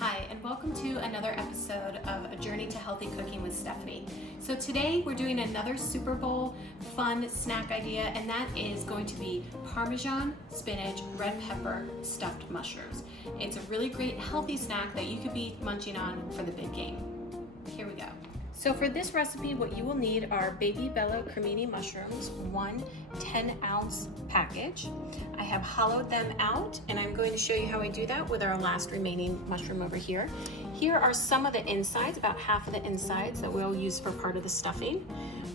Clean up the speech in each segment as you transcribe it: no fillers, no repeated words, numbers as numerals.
Hi, and welcome to another episode of A Journey to Healthy Cooking with Stephanie. So today we're doing another Super Bowl fun snack idea, and that is going to be Parmesan, spinach, red pepper, stuffed mushrooms. It's a really great healthy snack that you could be munching on for the big game. Here we go. So for this recipe, what you will need are Baby Bella Cremini Mushrooms, one 10-ounce package. I have hollowed them out, and I'm going to show you how I do that with our last remaining mushroom over here. Here are some of the insides, about half of the insides that we'll use for part of the stuffing.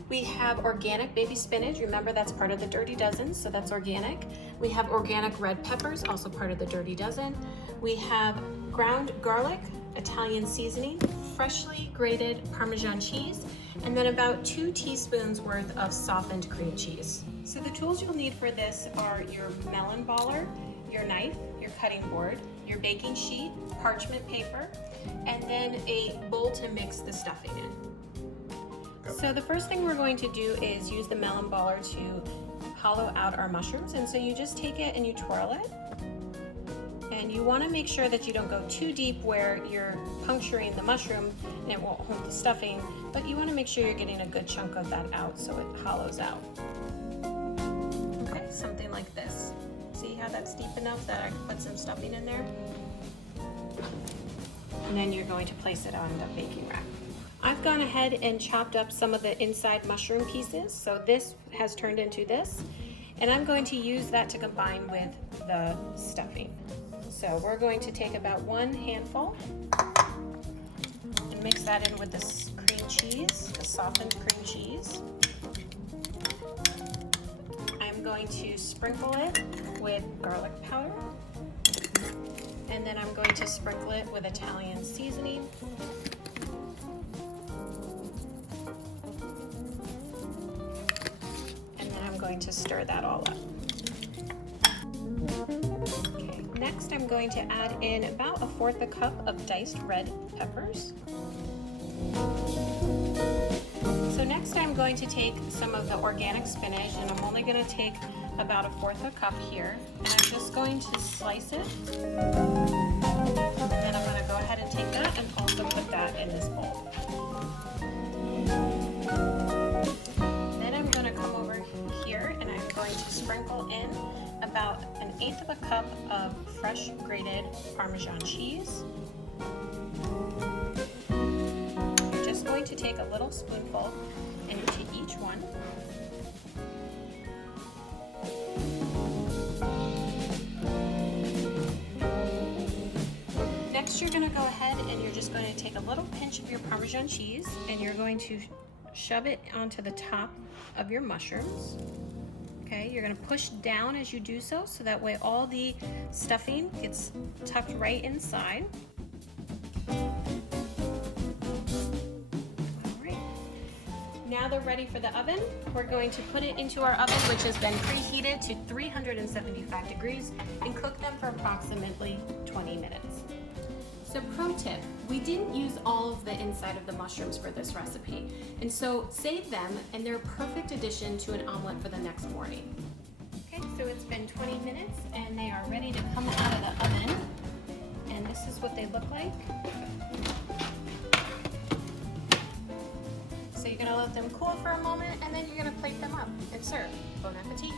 We have organic baby spinach. Remember, that's part of the Dirty Dozen, so that's organic. We have organic red peppers, also part of the Dirty Dozen. We have ground garlic, Italian seasoning, freshly grated Parmesan cheese, and then about 2 teaspoons worth of softened cream cheese. So the tools you'll need for this are your Melon Baller, your knife, your cutting board, your baking sheet, parchment paper, and then a bowl to mix the stuffing in. So the first thing we're going to do is use the Melon Baller to hollow out our mushrooms, and so you just take it and you twirl it. And you want to make sure that you don't go too deep where you're puncturing the mushroom and it won't hold the stuffing, but you want to make sure you're getting a good chunk of that out so it hollows out. Okay, something like this. See how that's deep enough that I can put some stuffing in there? And then you're going to place it on the baking rack. I've gone ahead and chopped up some of the inside mushroom pieces, so this has turned into this, and I'm going to use that to combine with the stuffing. So we're going to take about 1 handful and mix that in with the cream cheese, the softened cream cheese. I'm going to sprinkle it with garlic powder, and then I'm going to sprinkle it with Italian seasoning. And then I'm going to stir that all up. Next, I'm going to add in about 1/4 cup of diced red peppers. So next I'm going to take some of the organic spinach, and I'm only going to take about 1/4 cup here, and I'm just going to slice it. And then I'm going to go ahead and take that and also put that in this bowl. Then I'm going to come over here and I'm going to sprinkle in about 1/8 cup of fresh grated Parmesan cheese. You're just going to take a little spoonful into each one. Next, you're going to go ahead and you're just going to take a little pinch of your Parmesan cheese and you're going to shove it onto the top of your mushrooms. Okay, you're going to push down as you do so that way all the stuffing gets tucked right inside. Alright, now they're ready for the oven. We're going to put it into our oven, which has been preheated to 375 degrees, and cook them for approximately 20 minutes. So pro tip, we didn't use all of the inside of the mushrooms for this recipe, and so save them, and they're a perfect addition to an omelet for the next morning. Okay, so it's been 20 minutes and they are ready to come out of the oven, and this is what they look like. So you're going to let them cool for a moment, and then you're going to plate them up and serve. Bon appetit!